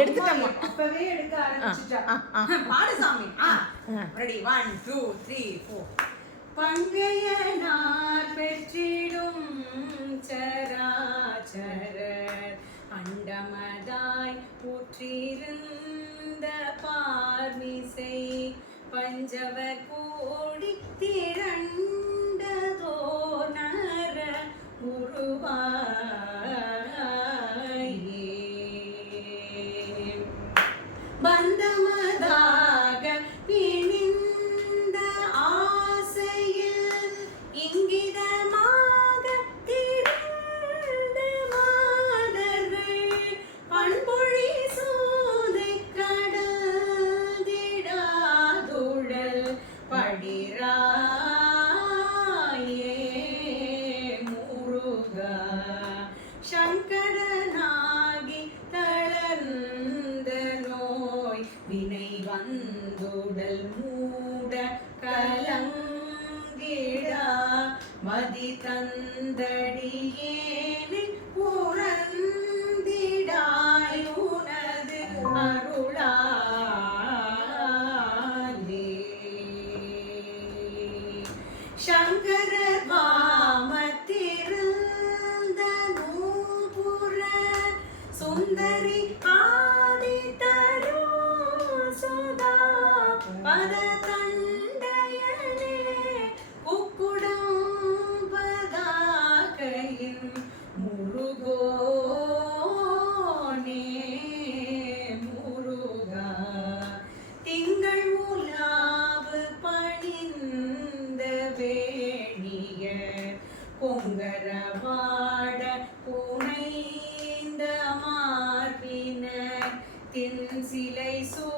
எடுத்துட்டோம், அப்பவே எடுக்க ஆரம்பிச்சிட்டா. பாடு சாமி. ரெடி 1 2 3 4. பங்கையனார் பெற்றிடும் சராச்சரர் அண்டமதாய் புற்றிருந்த பார்மிசை பஞ்சவர் கூடி திரண்டதோ நர உருவாயே பந்தமதாக பிணிந்த ஆசையில் இங்கிதமாக திரண்ட மாதர்கள் பண்பொழி சூதை கடந்திடாதுழல் படிராயே முருகா சங்கரனாகி தளர்ந்த நோய் வினை வந்துடல் மூட கலங்கிடா மதி தந்தடியேனை புறந்திடாய் உனது அருளாலே சங்கரர் வாமத்திருந்த நூபுர சுந்தரி ஆதி தரு சுதா பத தண்டையனே உக்குடம் பதாகையின் முருகோனே முருகா திங்கள் உலாவு பணிந்த வேணிய பொங்கரவாட புனைந்த மார்பினர் தின் சிலை சூ